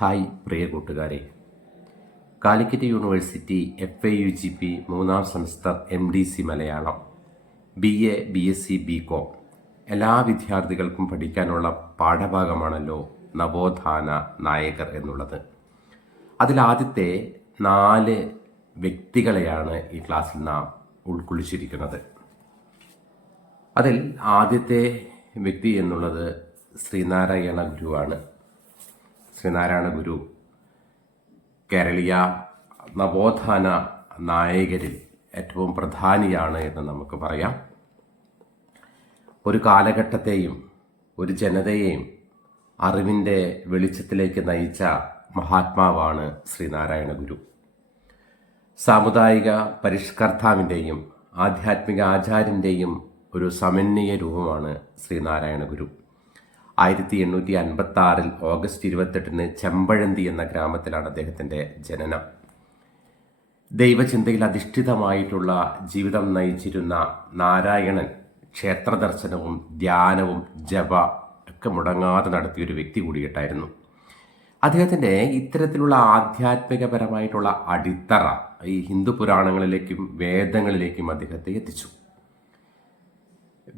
Hi പ്രിയ കൂട്ടുകാരെ. Calicut university F A U G P മൂന്നാം semester M D C Malayalam B A B S C B com എല്ലാ വിദ്യാർത്ഥികൾക്കും പഠിക്കാനുള്ള പാഠഭാഗമാണല്ലോ നവോത്ഥാന നായകർ എന്നുള്ളത്. അതിലാദ്യത്തെ നാല് വ്യക്തികളെയാണ് ഈ ക്ലാസ്സിൽ നാം ഉൾക്കൊള്ളിച്ചിരിക്കുന്നത്. അതിൽ ആദ്യത്തെ വ്യക്തി എന്നുള്ളത് ശ്രീനാരായണ ഗുരുവാണ്. ശ്രീനാരായണ ഗുരു കേരളീയ നവോത്ഥാന നായകരിൽ ഏറ്റവും പ്രധാനിയാണ് എന്ന് നമുക്ക് പറയാം. ഒരു കാലഘട്ടത്തെയും ഒരു ജനതയെയും അറിവിന്റെ വെളിച്ചത്തിലേക്ക് നയിച്ച മഹാത്മാവാണ് ശ്രീനാരായണ ഗുരു. സാമുദായിക പരിഷ്കർത്താവിന്റെയും ആധ്യാത്മിക ആചാര്യന്റെയും ഒരു സമന്വയ രൂപമാണ് ശ്രീനാരായണ ഗുരു. ആയിരത്തി എണ്ണൂറ്റി അൻപത്തി ആറിൽ ഓഗസ്റ്റ് ഇരുപത്തെട്ടിന് ചെമ്പഴന്തി എന്ന ഗ്രാമത്തിലാണ് അദ്ദേഹത്തിന്റെ ജനനം. ദൈവചിന്തയിൽ അധിഷ്ഠിതമായിട്ടുള്ള ജീവിതം നയിച്ചിരുന്ന നാരായണൻ ക്ഷേത്ര ദർശനവും ധ്യാനവും ജപ ഒക്കെ മുടങ്ങാതെ നടത്തിയ ഒരു വ്യക്തി കൂടിയിട്ടായിരുന്നു. അദ്ദേഹത്തിന്റെ ഇത്തരത്തിലുള്ള ആധ്യാത്മികപരമായിട്ടുള്ള അടിത്തറ ഈ ഹിന്ദു പുരാണങ്ങളിലേക്കും വേദങ്ങളിലേക്കും അദ്ദേഹത്തെ എത്തിച്ചു.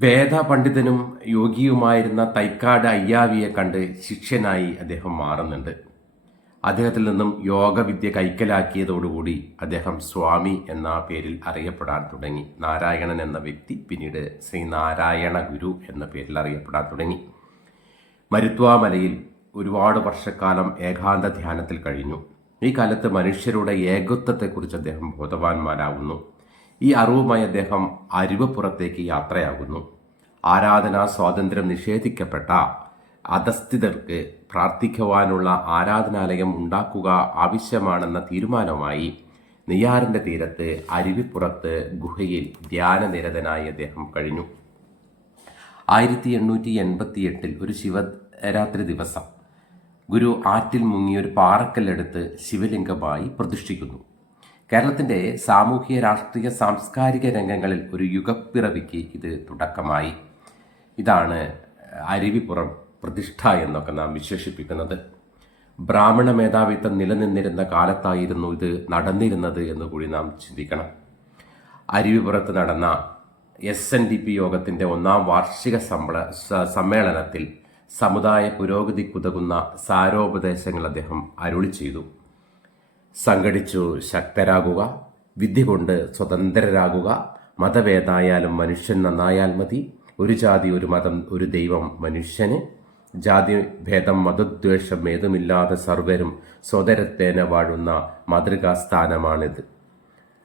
വേദ പണ്ഡിതനും യോഗിയുമായിരുന്ന തൈക്കാട് അയ്യാവിയെ കണ്ട് ശിഷ്യനായി അദ്ദേഹം മാറുന്നുണ്ട്. അദ്ദേഹത്തിൽ നിന്നും യോഗവിദ്യ കൈക്കലാക്കിയതോടുകൂടി അദ്ദേഹം സ്വാമി എന്ന പേരിൽ അറിയപ്പെടാൻ തുടങ്ങി. നാരായണൻ എന്ന വ്യക്തി പിന്നീട് ശ്രീനാരായണ ഗുരു എന്ന പേരിൽ അറിയപ്പെടാൻ തുടങ്ങി. മരുത്വാമലയിൽ ഒരുപാട് വർഷക്കാലം ഏകാന്ത ധ്യാനത്തിൽ കഴിഞ്ഞു. ഈ കാലത്ത് മനുഷ്യരുടെ ഏകത്വത്തെക്കുറിച്ച് അദ്ദേഹം ബോധവാന്മാരാകുന്നു ഈ അറിവുമായി അദ്ദേഹം അരുവപ്പുറത്തേക്ക് യാത്രയാകുന്നു. ആരാധനാ സ്വാതന്ത്ര്യം നിഷേധിക്കപ്പെട്ട അധസ്ഥിതർക്ക് പ്രാർത്ഥിക്കുവാനുള്ള ആരാധനാലയം ഉണ്ടാക്കുക ആവശ്യമാണെന്ന തീരുമാനമായി നെയ്യാറിന്റെ തീരത്ത് അരുവിപ്പുറത്ത് ഗുഹയിൽ ധ്യാനനിരതനായി അദ്ദേഹം കഴിഞ്ഞു. ആയിരത്തി എണ്ണൂറ്റി എൺപത്തി എട്ടിൽ ഒരു ശിവരാത്രി ദിവസം ഗുരു ആറ്റിൽ മുങ്ങിയൊരു പാറക്കല്ലെടുത്ത് ശിവലിംഗമായി പ്രതിഷ്ഠിക്കുന്നു. കേരളത്തിന്റെ സാമൂഹിക രാഷ്ട്രീയ സാംസ്കാരിക രംഗങ്ങളിൽ ഒരു യുഗപ്പിറവിക്ക് ഇത് തുടക്കമായി. ഇതാണ് അരുവിപ്പുറം പ്രതിഷ്ഠ എന്നൊക്കെ നാം വിശേഷിപ്പിക്കുന്നത്. ബ്രാഹ്മണ മേധാവിത്വം നിലനിന്നിരുന്ന കാലത്തായിരുന്നു ഇത് നടന്നിരുന്നത് എന്ന് കൂടി നാം ചിന്തിക്കണം. അരുവിപ്പുറത്ത് നടന്ന എസ് എൻ ഡി പി യോഗത്തിന്റെ ഒന്നാം വാർഷിക സമ്മേള സമ്മേളനത്തിൽ സമുദായ പുരോഗതിക്കുതകുന്ന സാരോപദേശങ്ങൾ അദ്ദേഹം അരുളി ചെയ്തു. സംഘടിച്ചു ശക്തരാകുക വിദ്യ കൊണ്ട് സ്വതന്ത്രരാകുക. മതവേദായാലും മനുഷ്യൻ നന്നായാൽ മതി. ഒരു ജാതി ഒരു മതം ഒരു ദൈവം മനുഷ്യന്. ജാതി ഭേദം മതദ്വേഷം ഏതുമില്ലാതെ സർവരും സ്വതരത്തേന വാഴുന്ന മാതൃകാസ്ഥാനമാണിത്.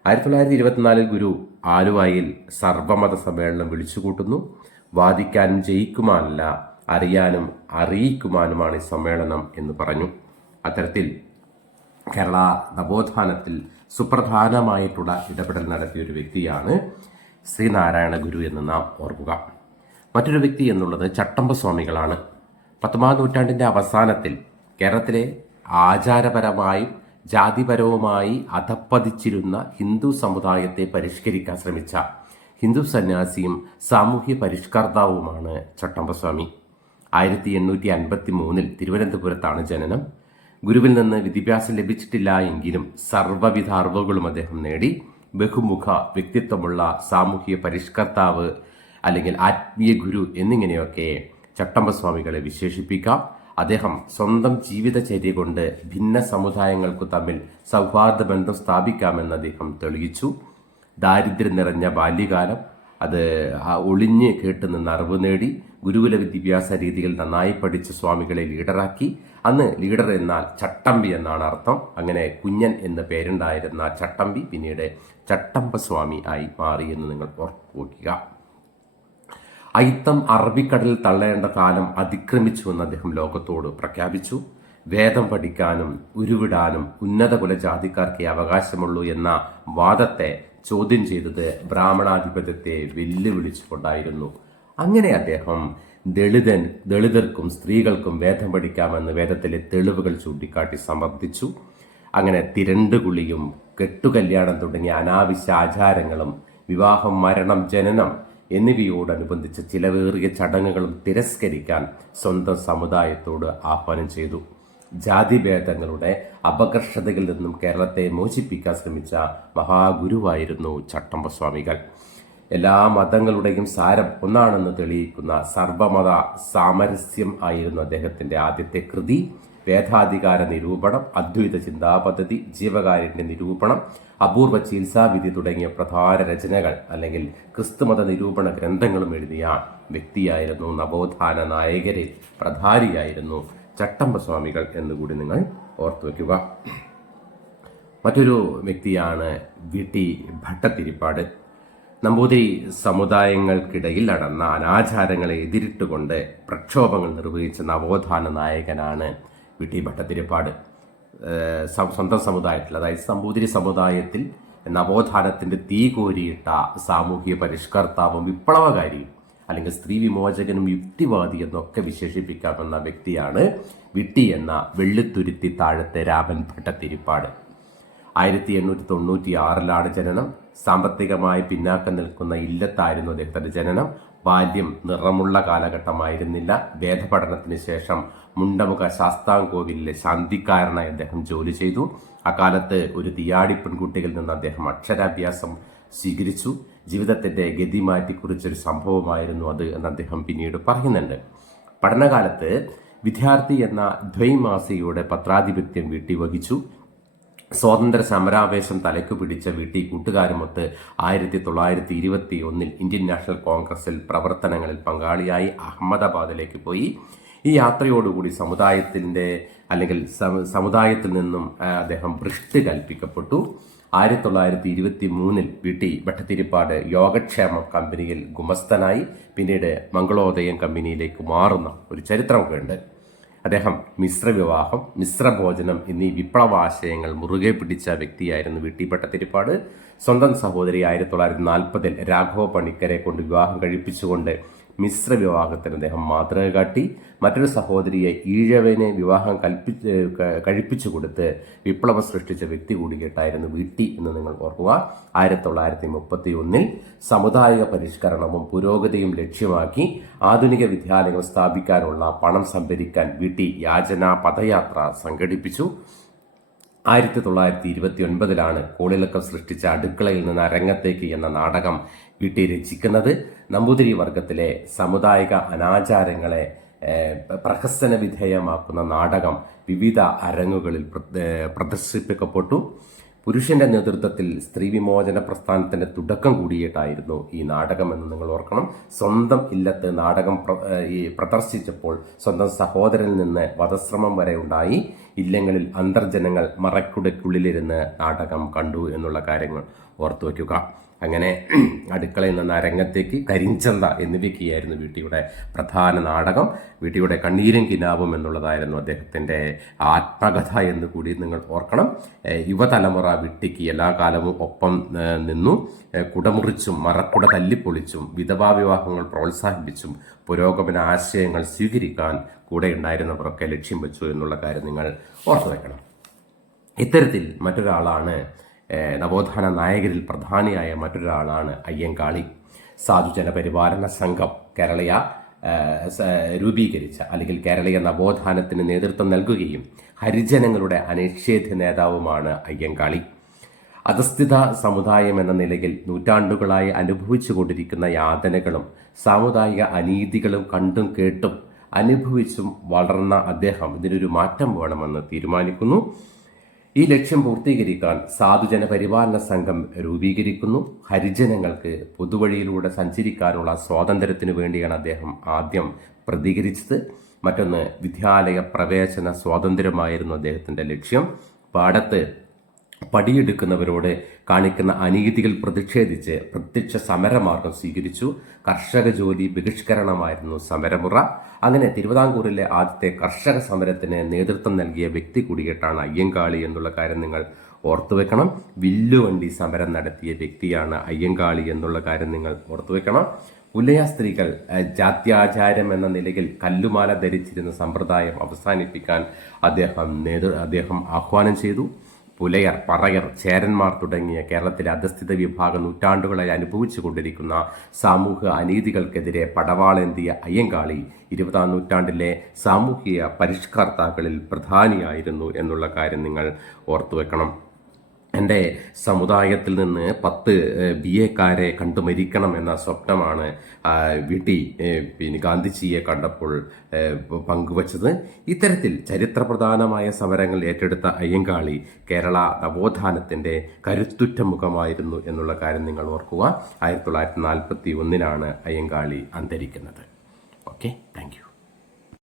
ആയിരത്തി തൊള്ളായിരത്തി ഇരുപത്തിനാലിൽ ഗുരു ആലുവായിൽ സർവമത സമ്മേളനം വിളിച്ചുകൂട്ടുന്നു. വാദിക്കാനും ജയിക്കുവാനല്ല അറിയാനും അറിയിക്കുവാനുമാണ് ഈ സമ്മേളനം എന്ന് പറഞ്ഞു. അത്തരത്തിൽ കേരള നവോത്ഥാനത്തിൽ സുപ്രധാനമായിട്ടുള്ള ഇടപെടൽ നടത്തിയ ഒരു വ്യക്തിയാണ് ശ്രീനാരായണ ഗുരു എന്ന് നാം ഓർക്കുക. മറ്റൊരു വ്യക്തി എന്നുള്ളത് ചട്ടമ്പ സ്വാമികളാണ്. പത്തൊമ്പതാം നൂറ്റാണ്ടിന്റെ അവസാനത്തിൽ കേരളത്തിലെ ആചാരപരമായും ജാതിപരവുമായി അധപ്പതിച്ചിരുന്ന ഹിന്ദു സമുദായത്തെ പരിഷ്കരിക്കാൻ ശ്രമിച്ച ഹിന്ദു സന്യാസിയും സാമൂഹ്യ പരിഷ്കർത്താവുമാണ് ചട്ടമ്പസ്വാമി ആയിരത്തി എണ്ണൂറ്റി അൻപത്തി മൂന്നിൽ തിരുവനന്തപുരത്താണ് ജനനം. ഗുരുവിൽ നിന്ന് വിദ്യാഭ്യാസം ലഭിച്ചിട്ടില്ല എങ്കിലും സർവവിധ അറിവുകളും അദ്ദേഹം നേടി. ബഹുമുഖ വ്യക്തിത്വമുള്ള സാമൂഹിക പരിഷ്കർത്താവ് അല്ലെങ്കിൽ ആത്മീയ ഗുരു എന്നിങ്ങനെയൊക്കെ ചട്ടമ്പസ്വാമികളെ വിശേഷിപ്പിക്കാം. അദ്ദേഹം സ്വന്തം ജീവിതചര്യ കൊണ്ട് ഭിന്ന സമുദായങ്ങൾക്കു തമ്മിൽ സൗഹാർദ്ദ ബന്ധം സ്ഥാപിക്കാമെന്ന് അദ്ദേഹം തെളിയിച്ചു. ദാരിദ്ര്യം നിറഞ്ഞ ബാല്യകാലം അത് ഒളിഞ്ഞ് കേട്ട് നിന്ന് അറിവ് നേടി. ഗുരുകുല വിദ്യാഭ്യാസ രീതികൾ നന്നായി പഠിച്ച് സ്വാമികളെ ലീഡറാക്കി. അന്ന് ലീഡർ എന്നാൽ ചട്ടമ്പി എന്നാണ് അർത്ഥം. അങ്ങനെ കുഞ്ഞൻ എന്ന പേരുണ്ടായിരുന്ന ചട്ടമ്പി പിന്നീട് ചട്ടമ്പസ്വാമി ആയി മാറി എന്ന് നിങ്ങൾ ഓർക്കുക അയിത്തം അറബിക്കടലിൽ തള്ളേണ്ട കാലം അതിക്രമിച്ചുവെന്ന് അദ്ദേഹം ലോകത്തോട് പ്രഖ്യാപിച്ചു. വേദം പഠിക്കാനും ഉരുവിടാനും ഉന്നത കുലജാതിക്കാർക്കേ അവകാശമുള്ളൂ എന്ന വാദത്തെ ചോദ്യം ചെയ്തത് ബ്രാഹ്മണാധിപത്യത്തെ വെല്ലുവിളിച്ചുകൊണ്ടായിരുന്നു. അങ്ങനെ അദ്ദേഹം ദളിതൻ ദളിതർക്കും സ്ത്രീകൾക്കും വേദം പഠിക്കാമെന്ന് വേദത്തിലെ തെളിവുകൾ ചൂണ്ടിക്കാട്ടി സമർത്ഥിച്ചു അങ്ങനെ തിരണ്ടുകുളിയും കെട്ടുകല്യാണം തുടങ്ങിയ അനാവശ്യ ആചാരങ്ങളും വിവാഹം മരണം ജനനം എന്നിവയോടനുബന്ധിച്ച ചിലവേറിയ ചടങ്ങുകളും തിരസ്കരിക്കാൻ സ്വന്തം സമുദായത്തോട് ആഹ്വാനം ചെയ്തു. ജാതിഭേദങ്ങളുടെ അപകർഷതകളിൽ നിന്നും കേരളത്തെ മോചിപ്പിക്കാൻ ശ്രമിച്ച മഹാഗുരുവായിരുന്നു ചട്ടമ്പസ്വാമികൾ. എല്ലാ മതങ്ങളുടെയും സാരം ഒന്നാണെന്ന് തെളിയിക്കുന്ന സർവമത സാമരസ്യം ആയിരുന്നു അദ്ദേഹത്തിന്റെ ആദ്യത്തെ കൃതി. വേദാധികാര നിരൂപണം അദ്വൈത ചിന്താ പദ്ധതി ജീവകാരുണ്യ നിരൂപണം അപൂർവ ചികിത്സാവിധി തുടങ്ങിയ പ്രധാന രചനകൾ അല്ലെങ്കിൽ ക്രിസ്തുമത നിരൂപണ ഗ്രന്ഥങ്ങളും എഴുതിയ വ്യക്തിയായിരുന്നു നവോത്ഥാന നായകരിൽ പ്രധാനിയായിരുന്നു ചട്ടമ്പസ്വാമികൾ എന്നുകൂടി നിങ്ങൾ ഓർത്തു വയ്ക്കുക. മറ്റൊരു വ്യക്തിയാണ് വി ടി ഭട്ടത്തിരിപ്പാട് നമ്പൂതിരി സമുദായങ്ങൾക്കിടയിൽ നടന്ന അനാചാരങ്ങളെ എതിരിട്ടുകൊണ്ട് പ്രക്ഷോഭങ്ങൾ നിർവഹിച്ച നവോത്ഥാന നായകനാണ് വി ടി ഭട്ടതിരിപ്പാട്. സ്വന്തം സമുദായത്തിൽ അതായത് നമ്പൂതിരി സമുദായത്തിൽ നവോത്ഥാനത്തിന്റെ തീ കോരിയിട്ട സാമൂഹിക പരിഷ്കർത്താവും വിപ്ലവകാരിയും അല്ലെങ്കിൽ സ്ത്രീ വിമോചകനും യുക്തിവാദി എന്നൊക്കെ വിശേഷിപ്പിക്കാവുന്ന വ്യക്തിയാണ് വിട്ടി എന്ന വെള്ളിത്തുരുത്തി താഴത്തെ രാമൻ ഭട്ടത്തിരിപ്പാട് ആയിരത്തി എണ്ണൂറ്റി തൊണ്ണൂറ്റി ആറിലാണ് ജനനം. സാമ്പത്തികമായി പിന്നാക്കം നിൽക്കുന്ന ഇല്ലത്തായിരുന്നു അദ്ദേഹത്തിന്റെ ജനനം. ബാല്യം നിറമുള്ള കാലഘട്ടമായിരുന്നില്ല. വേദപഠനത്തിന് ശേഷം മുണ്ടമുഖ ശാസ്താംകോവിലിലെ ശാന്തിക്കാരനായി അദ്ദേഹം ജോലി ചെയ്തു. അക്കാലത്ത് ഒരു തീയാടി പെൺകുട്ടികളിൽ നിന്ന് അദ്ദേഹം അക്ഷരാഭ്യാസം സ്വീകരിച്ചു. ജീവിതത്തിന്റെ ഗതി മാറ്റിക്കുറിച്ചൊരു സംഭവമായിരുന്നു അത് എന്ന് അദ്ദേഹം പിന്നീട് പറയുന്നുണ്ട്. പഠനകാലത്ത് വിദ്യാർത്ഥി എന്ന ദ്വൈമാസികയുടെ പത്രാധിപത്യം വീട്ടി വഹിച്ചു സ്വാതന്ത്ര്യ സമരാവേശം തലയ്ക്കു പിടിച്ച വീട്ടി കൂട്ടുകാരുമൊത്ത് ആയിരത്തി തൊള്ളായിരത്തി ഇരുപത്തി ഒന്നിൽ ഇന്ത്യൻ നാഷണൽ കോൺഗ്രസിൽ പ്രവർത്തനങ്ങളിൽ പങ്കാളിയായി അഹമ്മദാബാദിലേക്ക് പോയി. ഈ യാത്രയോടുകൂടി സമുദായത്തിന്റെ അല്ലെങ്കിൽ സമ- സമുദായത്തിൽ നിന്നും അദ്ദേഹം ഭ്രഷ്ട് കൽപ്പിക്കപ്പെട്ടു. ആയിരത്തി തൊള്ളായിരത്തി ഇരുപത്തി മൂന്നിൽ വീട്ടി ഭട്ടത്തിരിപ്പാട് യോഗക്ഷേമം കമ്പനിയിൽ ഗുമസ്തനായി. പിന്നീട് മംഗളോദയം കമ്പനിയിലേക്ക് മാറുന്ന ഒരു ചരിത്രമൊക്കെ ഉണ്ട്. അദ്ദേഹം മിശ്ര വിവാഹം മിശ്ര ഭോജനം എന്നീ വിപ്ലവാശയങ്ങൾ മുറുകെ പിടിച്ച വ്യക്തിയായിരുന്നു വീട്ടി ഭട്ടത്തിരിപ്പാട് സ്വന്തം സഹോദരി ആയിരത്തി തൊള്ളായിരത്തി നാൽപ്പതിൽ രാഘവ പണിക്കരെ കൊണ്ട് വിവാഹം കഴിപ്പിച്ചുകൊണ്ട് മിശ്ര വിവാഹത്തിന് അദ്ദേഹം മാതൃക കാട്ടി മറ്റൊരു സഹോദരിയെ ഈഴവനെ വിവാഹം കൽപ്പിച്ച് കഴിപ്പിച്ചു കൊടുത്ത് വിപ്ലവം സൃഷ്ടിച്ച വ്യക്തി കൂടിയിട്ടായിരുന്നു വീട്ടി എന്ന് നിങ്ങൾ ഓർക്കുക. ആയിരത്തി തൊള്ളായിരത്തി മുപ്പത്തി ഒന്നിൽ സമുദായ പരിഷ്കരണവും പുരോഗതിയും ലക്ഷ്യമാക്കി ആധുനിക വിദ്യാലയങ്ങൾ സ്ഥാപിക്കാനുള്ള പണം സംഭരിക്കാൻ വീട്ടി യാചന പദയാത്ര സംഘടിപ്പിച്ചു. ആയിരത്തി തൊള്ളായിരത്തി ഇരുപത്തി ഒൻപതിലാണ് കോളിളക്കം സൃഷ്ടിച്ച അടുക്കളയിൽ നിന്ന് അരങ്ങത്തേക്ക് എന്ന നാടകം വീട്ടി രചിക്കുന്നത് നമ്പൂതിരി വർഗത്തിലെ സമുദായിക അനാചാരങ്ങളെ പ്രഹസന വിധേയമാക്കുന്ന നാടകം വിവിധ അരങ്ങുകളിൽ പ്രദർശിപ്പിക്കപ്പെട്ടു. പുരുഷന്റെ നേതൃത്വത്തിൽ സ്ത്രീ വിമോചന പ്രസ്ഥാനത്തിന്റെ തുടക്കം കൂടിയിട്ടായിരുന്നു ഈ നാടകം എന്ന് നിങ്ങൾ ഓർക്കണം. സ്വന്തം ഇല്ലത്ത് നാടകം ഈ പ്രദർശിച്ചപ്പോൾ സ്വന്തം സഹോദരനിൽ നിന്ന് വധശ്രമം വരെ ഉണ്ടായി. ഇല്ലങ്ങളിൽ അന്തർജനങ്ങൾ മറക്കുടയ്ക്കുള്ളിലിരുന്ന് നാടകം കണ്ടു എന്നുള്ള കാര്യങ്ങൾ ഓർത്തു വയ്ക്കുക അങ്ങനെ അടുക്കളയിൽ നിന്ന് അരങ്ങത്തേക്ക് കരിഞ്ചന്ത എന്നിവയ്ക്കായിരുന്നു വീട്ടിയുടെ പ്രധാന നാടകം. വീട്ടിയുടെ കണ്ണീരും കിനാവും എന്നുള്ളതായിരുന്നു അദ്ദേഹത്തിന്റെ ആത്മകഥ എന്ന് കൂടി നിങ്ങൾ ഓർക്കണം. യുവതലമുറ വിട്ടിക്ക് എല്ലാ കാലവും ഒപ്പം നിന്നു. കുടമുറിച്ചും മറക്കുട തല്ലിപ്പൊളിച്ചും വിധവാ വിവാഹങ്ങൾ പ്രോത്സാഹിപ്പിച്ചും പുരോഗമന ആശയങ്ങൾ സ്വീകരിക്കാൻ കൂടെ ഉണ്ടായിരുന്നവരൊക്കെ ലക്ഷ്യം വെച്ചു എന്നുള്ള കാര്യം നിങ്ങൾ ഓർത്തു വെക്കണം ഇത്തരത്തിൽ മറ്റൊരാളാണ് നവോത്ഥാന നായകരിൽ പ്രധാനിയായ മറ്റൊരാളാണ് അയ്യങ്കാളി. സാധുജന പരിപാലന സംഘം കേരളീയ രൂപീകരിച്ച അല്ലെങ്കിൽ കേരളീയ നവോത്ഥാനത്തിന് നേതൃത്വം നൽകുകയും ഹരിജനങ്ങളുടെ അനിഷേധ്യ നേതാവുമാണ് അയ്യങ്കാളി. അധസ്ഥിത സമുദായം എന്ന നിലയിൽ നൂറ്റാണ്ടുകളായി അനുഭവിച്ചു കൊണ്ടിരിക്കുന്ന യാതനകളും സാമുദായിക അനീതികളും കണ്ടും കേട്ടും അനുഭവിച്ചും വളർന്ന അദ്ദേഹം ഇതിനൊരു മാറ്റം വേണമെന്ന് തീരുമാനിക്കുന്നു. ഈ ലക്ഷ്യം പൂർത്തീകരിക്കാൻ സാധുജന പരിപാലന സംഘം രൂപീകരിക്കുന്നു. ഹരിജനങ്ങൾക്ക് പൊതുവഴിയിലൂടെ സഞ്ചരിക്കാനുള്ള സ്വാതന്ത്ര്യത്തിനു വേണ്ടിയാണ് അദ്ദേഹം ആദ്യം പ്രതികരിച്ചത്. മറ്റൊന്ന് വിദ്യാലയ പ്രവേശന സ്വാതന്ത്ര്യമായിരുന്നു അദ്ദേഹത്തിന്റെ ലക്ഷ്യം. പാടത്ത് പടിയെടുക്കുന്നവരോട് കാണിക്കുന്ന അനീതികൾ പ്രതിഷേധിച്ച് പ്രത്യക്ഷ സമരമാർഗം സ്വീകരിച്ചു. കർഷക ജോലി ബഹിഷ്കരണമായിരുന്നു സമരമുറ. അങ്ങനെ തിരുവിതാംകൂറിലെ ആദ്യത്തെ കർഷക സമരത്തിന് നേതൃത്വം നൽകിയ വ്യക്തി കൂടിയിട്ടാണ് അയ്യങ്കാളി എന്നുള്ള കാര്യം നിങ്ങൾ ഓർത്തുവെക്കണം. വില്ലുവണ്ടി സമരം നടത്തിയ വ്യക്തിയാണ് അയ്യങ്കാളി എന്നുള്ള കാര്യം നിങ്ങൾ ഓർത്തുവെക്കണം. പുലയ സ്ത്രീകൾ ജാത്യാചാരം എന്ന നിലയിൽ കല്ലുമാല ധരിച്ചിരുന്ന സമ്പ്രദായം അവസാനിപ്പിക്കാൻ അദ്ദേഹം നേതൃ അദ്ദേഹം ആഹ്വാനം ചെയ്തു. പുലയർ പറയർ ചേരന്മാർ തുടങ്ങിയ കേരളത്തിലെ അധസ്ഥിത വിഭാഗം നൂറ്റാണ്ടുകളായി അനുഭവിച്ചു കൊണ്ടിരിക്കുന്ന സാമൂഹിക അനീതികൾക്കെതിരെ പടവാളേന്തിയ അയ്യങ്കാളി ഇരുപതാം നൂറ്റാണ്ടിലെ സാമൂഹിക പരിഷ്കർത്താക്കളിൽ പ്രധാനിയായിരുന്നു എന്നുള്ള കാര്യം നിങ്ങൾ ഓർത്തു വെക്കണം എന്റെ സമുദായത്തിൽ നിന്ന് പത്ത് ബി എക്കാരെ കണ്ടു മരിക്കണം എന്ന സ്വപ്നമാണ് വിടി പിന്നെ ഗാന്ധിജിയെ കണ്ടപ്പോൾ പങ്കുവച്ചത്. ഇത്തരത്തിൽ ചരിത്രപ്രധാനമായ സമരങ്ങൾ ഏറ്റെടുത്ത അയ്യങ്കാളി കേരള നവോത്ഥാനത്തിന്റെ കരുത്തുറ്റ മുഖമായിരുന്നു എന്നുള്ള കാര്യം നിങ്ങൾ ഓർക്കുക. ആയിരത്തി തൊള്ളായിരത്തി നാൽപ്പത്തി ഒന്നിനാണ് അയ്യങ്കാളി അന്തരിക്കുന്നത്. Okay thank